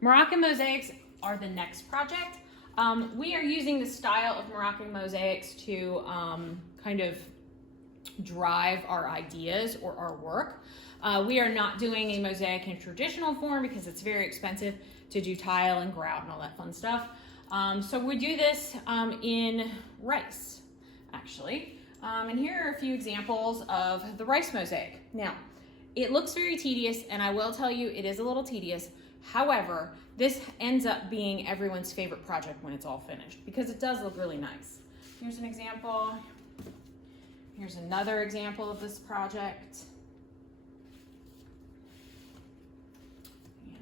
Moroccan mosaics are the next project. We are using the style of Moroccan mosaics to kind of drive our ideas or our work. We are not doing a mosaic in traditional form because it's very expensive to do tile and grout and all that fun stuff. So we do this in rice, actually. And here are a few examples of the rice mosaic. Now, it looks very tedious, and I will tell you it is a little tedious. However, this ends up being everyone's favorite project when it's all finished because it does look really nice. Here's an example. Here's another example of this project.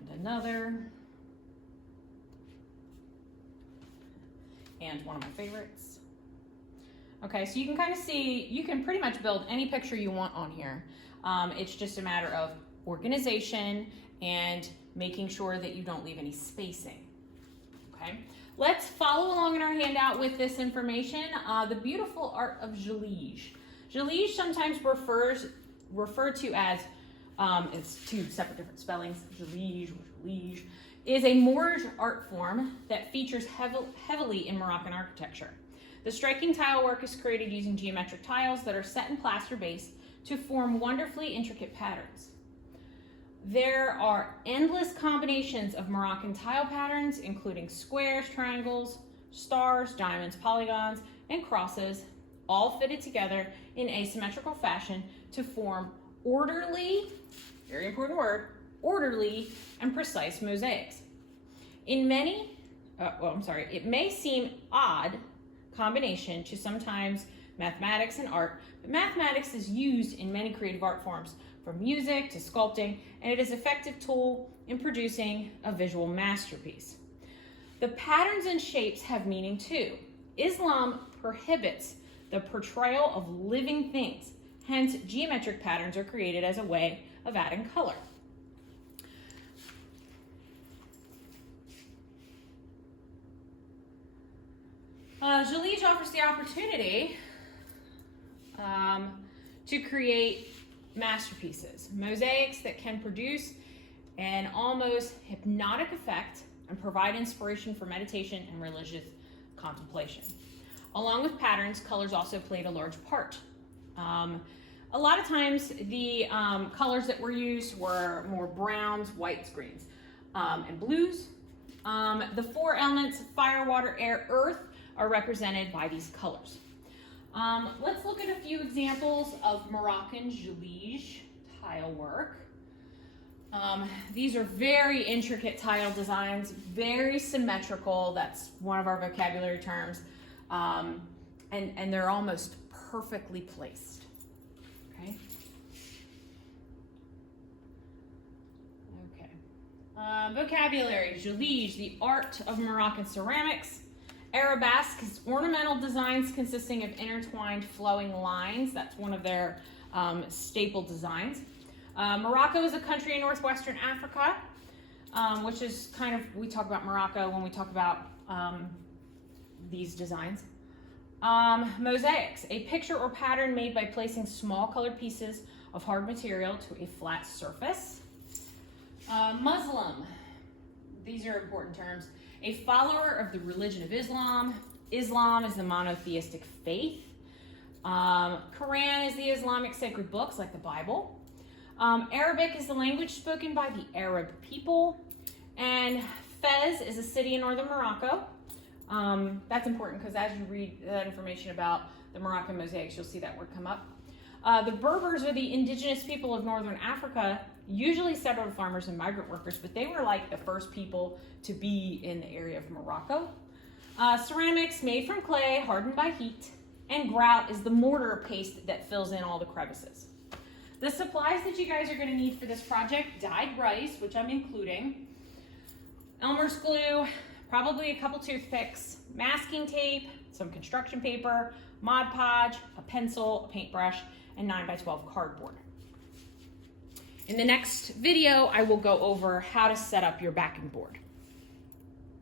And another. And one of my favorites. Okay, so you can kind of see, you can pretty much build any picture you want on here. It's just a matter of organization and making sure that you don't leave any spacing. Okay, let's follow along in our handout with this information. The beautiful art of gellige. Gellige sometimes referred to as, it's two separate different spellings, gellige or gellige, is a Moorish art form that features heavily in Moroccan architecture. The striking tile work is created using geometric tiles that are set in plaster base to form wonderfully intricate patterns. There are endless combinations of Moroccan tile patterns, including squares, triangles, stars, diamonds, polygons, and crosses, all fitted together in asymmetrical fashion to form orderly, very important word, orderly and precise mosaics. It may seem odd combination to sometimes mathematics and art, but mathematics is used in many creative art forms, from music to sculpting, and it is an effective tool in producing a visual masterpiece. The patterns and shapes have meaning too. Islam prohibits the portrayal of living things, hence geometric patterns are created as a way of adding color. Gellige offers the opportunity to create masterpieces, mosaics that can produce an almost hypnotic effect and provide inspiration for meditation and religious contemplation. Along with patterns, colors also played a large part. A lot of times the colors that were used were more browns, whites, greens, and blues. The four elements, fire, water, air, earth, are represented by these colors. Let's look at a few examples of Moroccan gellige tile work. These are very intricate tile designs, very symmetrical. That's one of our vocabulary terms. And they're almost perfectly placed. Okay. Vocabulary: gellige, the art of Moroccan ceramics. Arabesque is ornamental designs consisting of intertwined flowing lines. That's one of their staple designs. Morocco is a country in northwestern Africa, which is kind of, we talk about Morocco when we talk about these designs. Mosaics, a picture or pattern made by placing small colored pieces of hard material to a flat surface. Muslim, these are important terms. A follower of the religion of Islam. Islam is the monotheistic faith. Quran is the Islamic sacred books like the Bible. Arabic is the language spoken by the Arab people. And Fez is a city in northern Morocco. That's important because as you read that information about the Moroccan mosaics, you'll see that word come up. The Berbers are the indigenous people of northern Africa, usually settled farmers and migrant workers, but they were like the first people to be in the area of Morocco. Ceramics made from clay, hardened by heat, and grout is the mortar paste that fills in all the crevices. The supplies that you guys are going to need for this project: dyed rice, which I'm including, Elmer's glue, probably a couple toothpicks, masking tape, some construction paper, Mod Podge, a pencil, a paintbrush, and 9x12 cardboard. In the next video, I will go over how to set up your backing board.